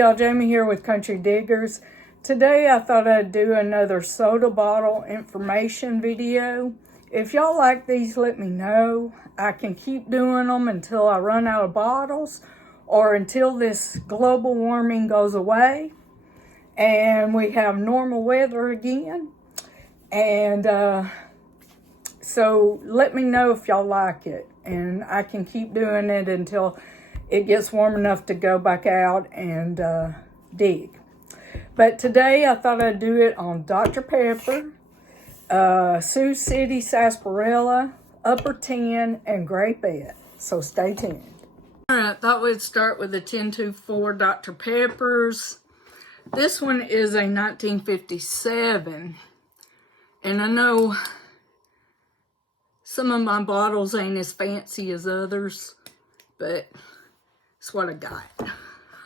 y'all, Jamie here with Country Diggers. Today I thought I'd do another soda bottle information video. If y'all like these, let me know. I can keep doing them until I run out of bottles or until this global warming goes away and we have normal weather again. And so let me know if y'all like it, and I can keep doing it until it gets warm enough to go back out and dig. But today I thought I'd do it on Dr. Pepper, Sioux City Sarsaparilla, Upper 10, and Grapette. So stay tuned. Alright, thought we'd start with the 1024 Dr. Peppers. This one is a 1957. And I know some of my bottles ain't as fancy as others, but it's what I got.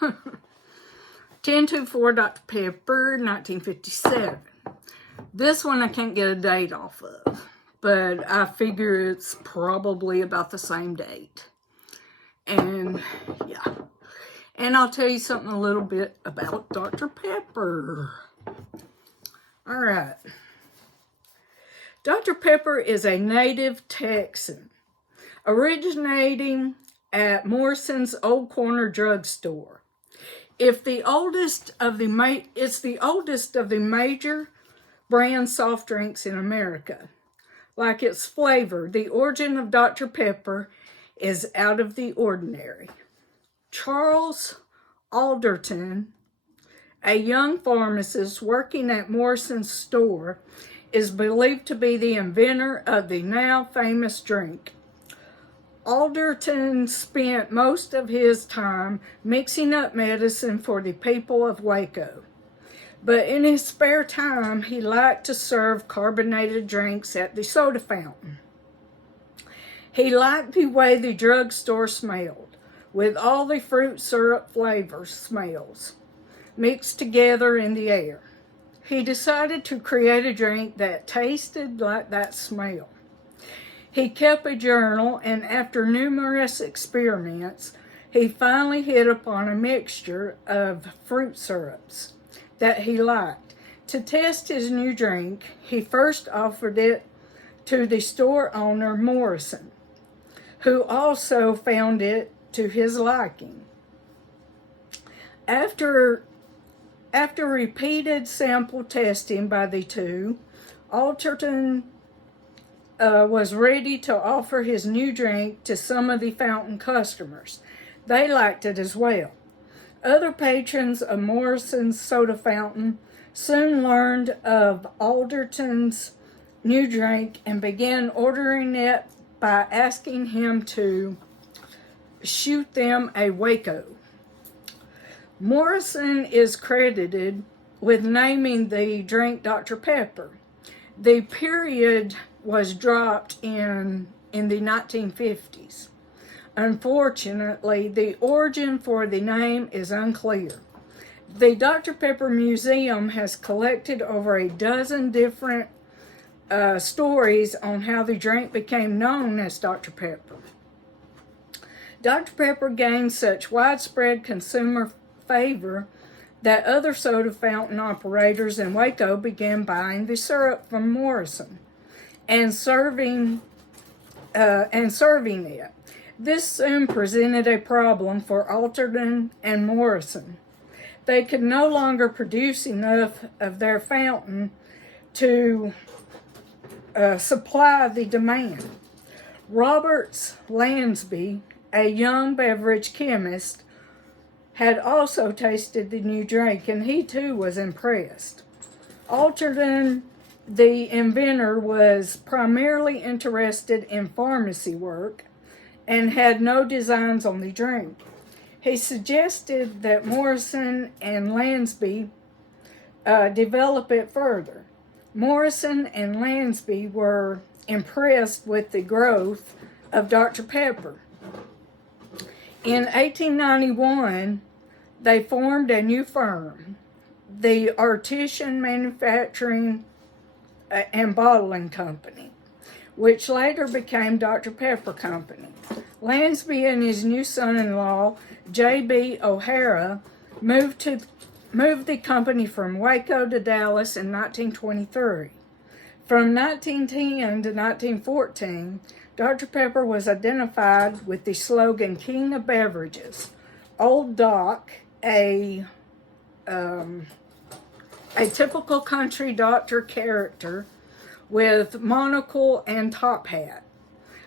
1024 Dr. Pepper, 1957. This one I can't get a date off of, but I figure it's probably about the same date. And yeah. And I'll tell you something a little bit about Dr. Pepper. All right. Dr. Pepper is a native Texan, originating at Morrison's Old Corner Drugstore. It's the oldest of the major brand soft drinks in America. Like its flavor, the origin of Dr. Pepper is out of the ordinary. Charles Alderton, a young pharmacist working at Morrison's store, is believed to be the inventor of the now famous drink. Alderton spent most of his time mixing up medicine for the people of Waco. But in his spare time, he liked to serve carbonated drinks at the soda fountain. He liked the way the drugstore smelled, with all the fruit syrup flavor smells mixed together in the air. He decided to create a drink that tasted like that smell. He kept a journal, and after numerous experiments, he finally hit upon a mixture of fruit syrups that he liked. To test his new drink, he first offered it to the store owner, Morrison, who also found it to his liking. After repeated sample testing by the two, Alderton was ready to offer his new drink to some of the fountain customers. They liked it as well. Other patrons of Morrison's soda fountain soon learned of Alderton's new drink and began ordering it by asking him to shoot them a Waco. Morrison is credited with naming the drink Dr. Pepper. The period was dropped in the 1950s. Unfortunately, the origin for the name is unclear. The Dr. Pepper Museum has collected over a dozen different stories on how the drink became known as Dr. Pepper. Dr. Pepper gained such widespread consumer favor that other soda fountain operators in Waco began buying the syrup from Morrison and serving it. This soon presented a problem for Alderton and Morrison. They could no longer produce enough of their fountain to supply the demand. Robert Lansby, a young beverage chemist, had also tasted the new drink, and he too was impressed. Alderton, the inventor, was primarily interested in pharmacy work and had no designs on the drink. He suggested that Morrison and Lansby develop it further. Morrison and Lansby were impressed with the growth of Dr. Pepper. In 1891, they formed a new firm, the Artisan Manufacturing and Bottling Company, which later became Dr. Pepper Company. Lansby and his new son-in-law, J.B. O'Hara, moved the company from Waco to Dallas in 1923. From 1910 to 1914, Dr. Pepper was identified with the slogan King of Beverages. Old Doc, a typical country doctor character with monocle and top hat,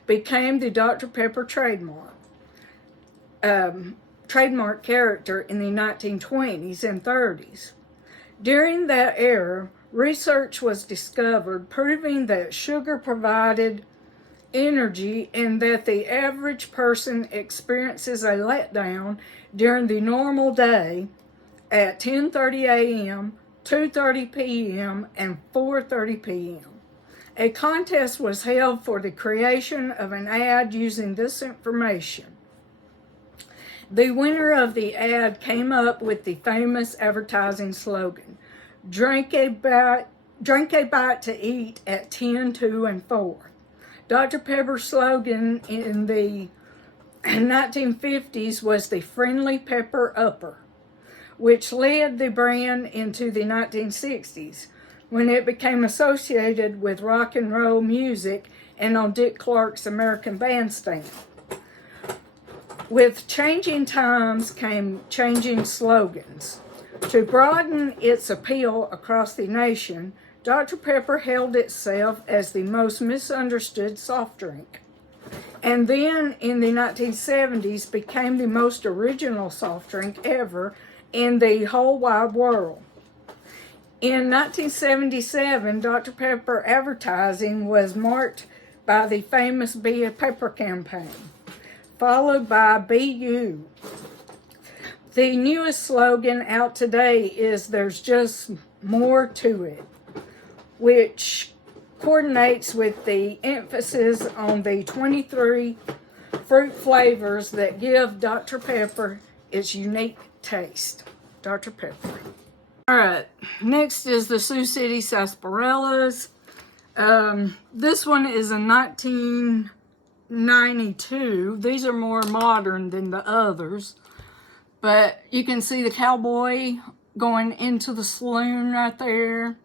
became the Dr. Pepper trademark character in the 1920s and 30s. During that era, research was discovered proving that sugar provided energy and that the average person experiences a letdown during the normal day at 10:30 a.m., 2:30 p.m., and 4:30 p.m. A contest was held for the creation of an ad using this information. The winner of the ad came up with the famous advertising slogan, drink a bite to eat at 10, 2, and 4. Dr. Pepper's slogan in the 1950s was the Friendly Pepper Upper, which led the brand into the 1960s, when it became associated with rock and roll music and on Dick Clark's American Bandstand. With changing times came changing slogans. To broaden its appeal across the nation, Dr. Pepper held itself as the most misunderstood soft drink, and then in the 1970s became the most original soft drink ever in the whole wide world. In 1977, Dr. Pepper advertising was marked by the famous Be a Pepper campaign, followed by Be You. The newest slogan out today is There's Just More to It, which coordinates with the emphasis on the 23 fruit flavors that give Dr. Pepper its unique taste. Dr. Pepper. All right, next is the Sioux City Sarsaparillas. This one is a 1992. These are more modern than the others. But you can see the cowboy going into the saloon right there.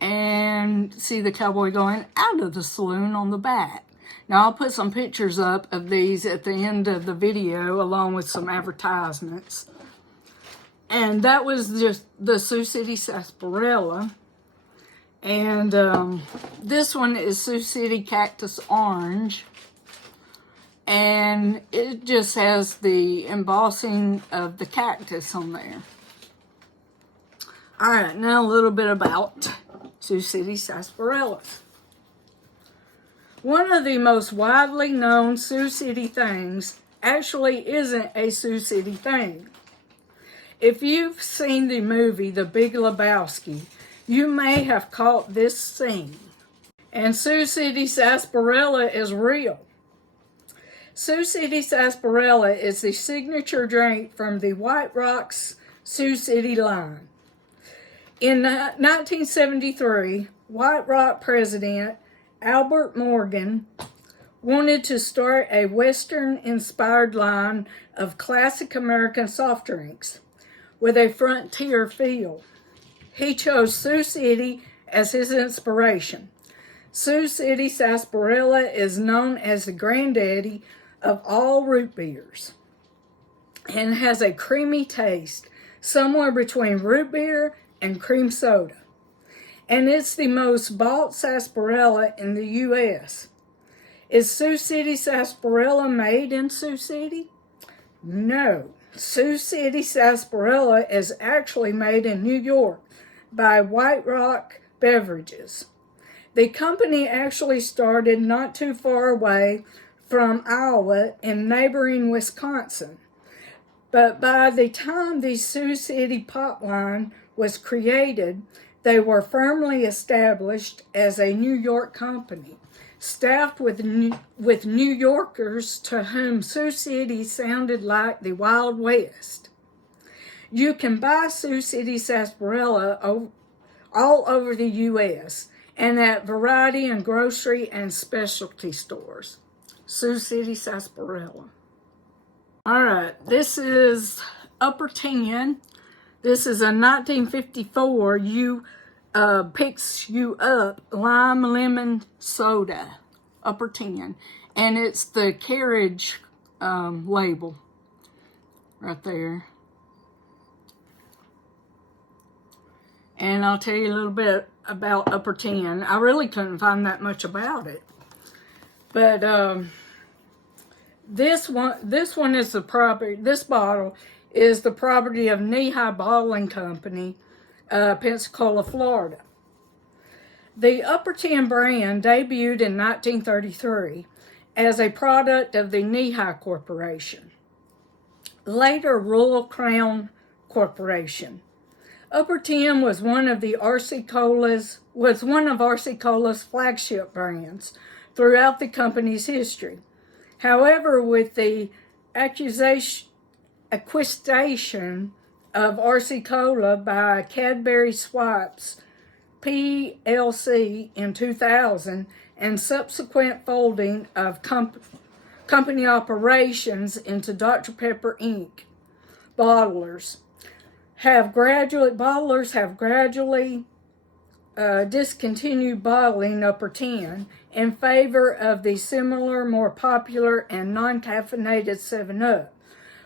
And see the cowboy going out of the saloon on the back. Now, I'll put some pictures up of these at the end of the video along with some advertisements. And that was just the Sioux City Sarsaparilla. And this one is Sioux City Cactus Orange. And it just has the embossing of the cactus on there. All right, now a little bit about Sioux City Sarsaparillas. One of the most widely known Sioux City things actually isn't a Sioux City thing. If you've seen the movie The Big Lebowski, you may have caught this scene. And Sioux City Sarsaparilla is real. Sioux City Sarsaparilla is the signature drink from the White Rocks Sioux City line. In 1973, White Rock president Albert Morgan wanted to start a Western-inspired line of classic American soft drinks with a frontier feel. He chose Sioux City as his inspiration. Sioux City Sarsaparilla is known as the granddaddy of all root beers and has a creamy taste, somewhere between root beer and cream soda. And it's the most bought sarsaparilla in the U.S. Is Sioux City Sarsaparilla made in Sioux City? No. Sioux City Sarsaparilla is actually made in New York by White Rock Beverages. The company actually started not too far away from Iowa in neighboring Wisconsin. But by the time the Sioux City Pop line was created, they were firmly established as a New York company, staffed with New Yorkers to whom Sioux City sounded like the Wild West. You can buy Sioux City Sarsaparilla all over the U.S. and at variety and grocery and specialty stores. Sioux City Sarsaparilla. All right, this is Upper 10. This is a 1954 Picks You Up Lime Lemon Soda, Upper 10. And it's the carriage label right there. And I'll tell you a little bit about Upper 10. I really couldn't find that much about it. But this one is the property, this bottle is the property of Knee-High Bottling Company, Pensacola, Florida. The Upper 10 brand debuted in 1933 as a product of the Knee-High Corporation, later Royal Crown Corporation. Upper 10 was one of RC Cola's flagship brands throughout the company's history. However, with the acquisition of RC Cola by Cadbury Swipes PLC in 2000 and subsequent folding of company operations into Dr. Pepper Inc., bottlers have gradually discontinued bottling Upper 10 in favor of the similar, more popular, and non-caffeinated 7-Up,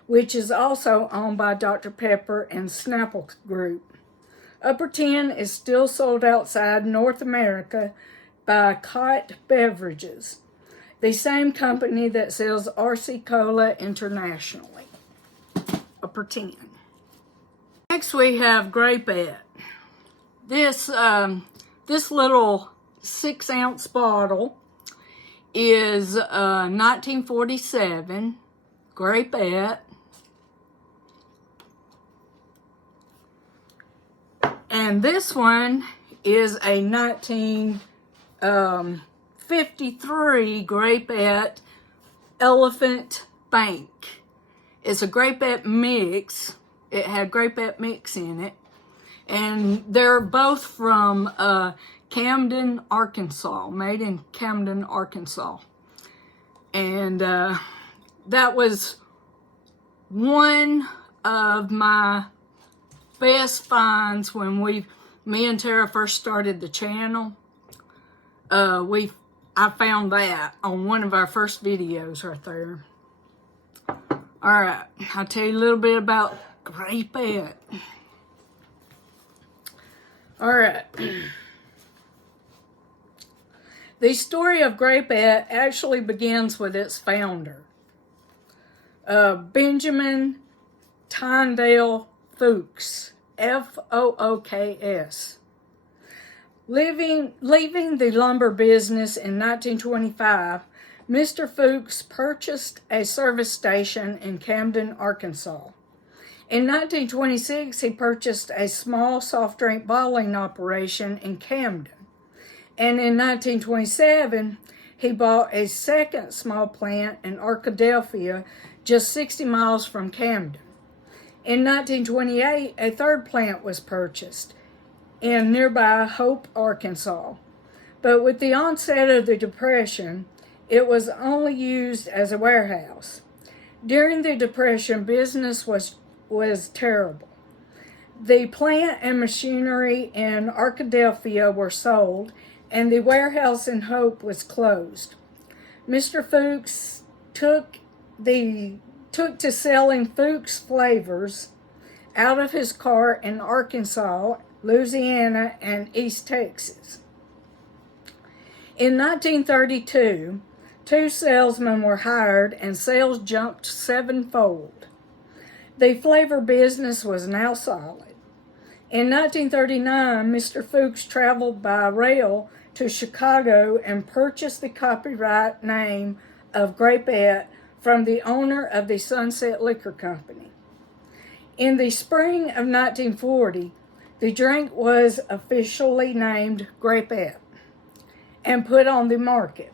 which is also owned by Dr. Pepper and Snapple Group. Upper 10 is still sold outside North America by Kite Beverages, the same company that sells RC Cola internationally. Upper 10. Next we have Grapeette. This little 6-ounce bottle is 1947 Grapeette. And this one is a 1953 Grapeette Elephant Bank. It's a Grapeette mix. It had Grapeette mix in it. And they're both from Camden, Arkansas, made in Camden, Arkansas. And that was one of my best finds when me and Tara first started the channel. I found that on one of our first videos right there. All right, I'll tell you a little bit about Grapeette. All right. The story of Grapeette actually begins with its founder, Benjamin Tyndale Fooks, F-O-O-K-S. Leaving the lumber business in 1925, Mr. Fooks purchased a service station in Camden, Arkansas. In 1926, he purchased a small soft drink bottling operation in Camden. And in 1927, he bought a second small plant in Arkadelphia, just 60 miles from Camden. In 1928, a third plant was purchased in nearby Hope, Arkansas. But with the onset of the Depression, it was only used as a warehouse. During the Depression, business was terrible. The plant and machinery in Arkadelphia were sold, and the warehouse in Hope was closed. Mr. Fooks took to selling Fooks flavors out of his cart in Arkansas, Louisiana, and East Texas. In 1932, 2 salesmen were hired and sales jumped 7-fold. The flavor business was now solid. In 1939, Mr. Fooks traveled by rail to Chicago and purchased the copyright name of Grapeette from the owner of the Sunset Liquor Company. In the spring of 1940, the drink was officially named Grapeette and put on the market.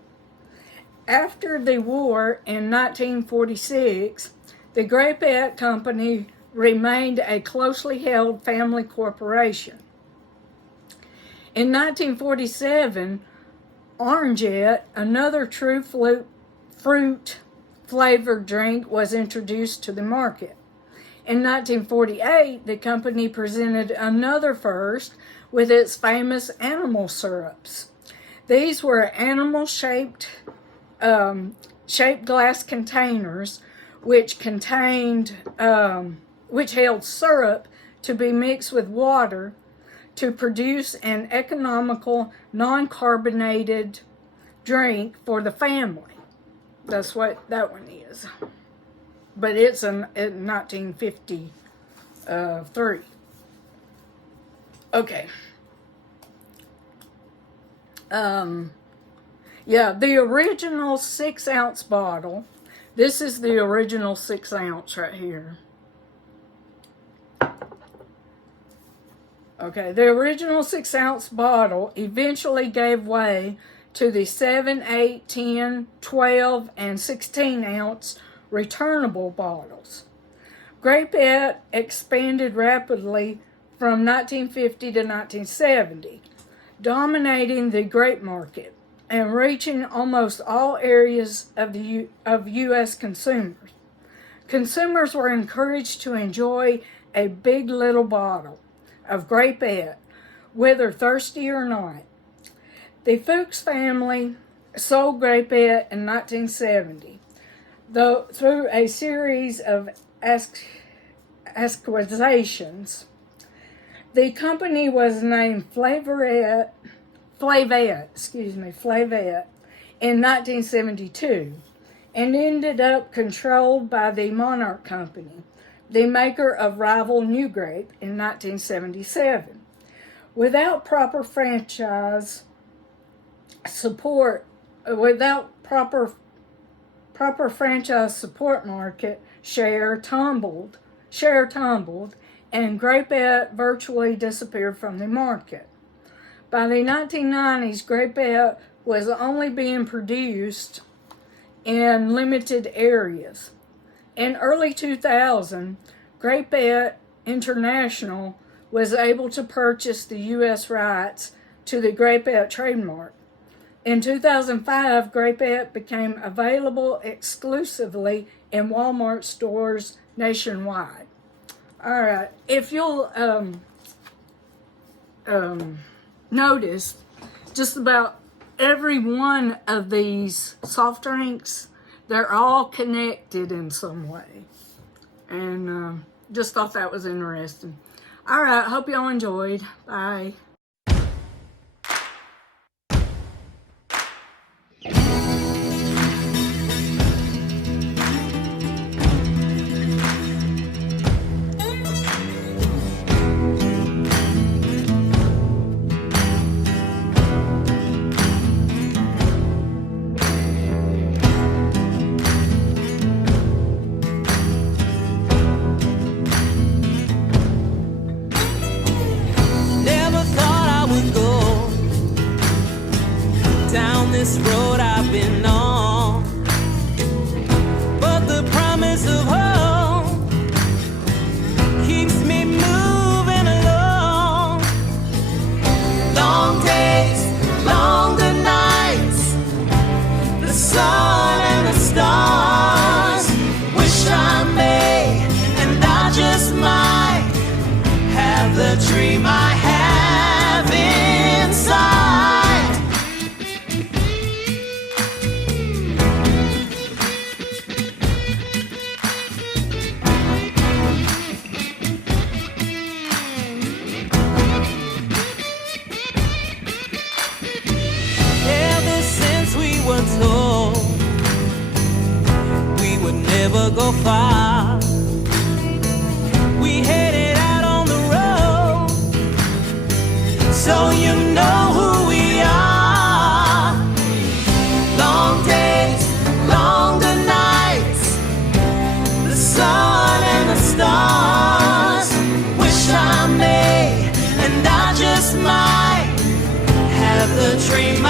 After the war in 1946, the Grapeette Company remained a closely held family corporation. In 1947, Orangeette, another true fruit flavored drink, was introduced to the market. In 1948, the company presented another first with its famous animal syrups. These were animal-shaped glass containers which held syrup to be mixed with water to produce an economical, non-carbonated drink for the family. That's what that one is. But it's in 1953. Okay. Yeah, the original 6-ounce bottle. This is the original 6-ounce right here. Okay, the original 6-ounce bottle eventually gave way to the 7, 8, 10, 12, and 16-ounce returnable bottles. Grapette expanded rapidly from 1950 to 1970, dominating the grape market and reaching almost all areas of U.S. consumers. Consumers were encouraged to enjoy a big little bottle of Grapette, whether thirsty or not. The Fuchs family sold Grapette in 1970, though through a series of acquisitions. The company was named Flavette in 1972 and ended up controlled by the Monarch Company, the maker of rival New Grape, in 1977. Without proper franchise support, market share tumbled, and Grapette virtually disappeared from the market. By the 1990s, Grapette was only being produced in limited areas. In early 2000, Grapette International was able to purchase the U.S. rights to the Grapette trademark. In 2005, Grapette became available exclusively in Walmart stores nationwide. All right, if you'll notice, just about every one of these soft drinks, they're all connected in some way. And just thought that was interesting. All right, hope y'all enjoyed. Bye. This road I've been on, but the promise of home keeps me moving along. Long days, longer nights, the sun and the stars. Wish I may, and I just might have the dream I have inside. Told we would never go far. We headed out on the road, so you know who we are. Long days, longer nights, the sun and the stars. Wish I may, and I just might have the dream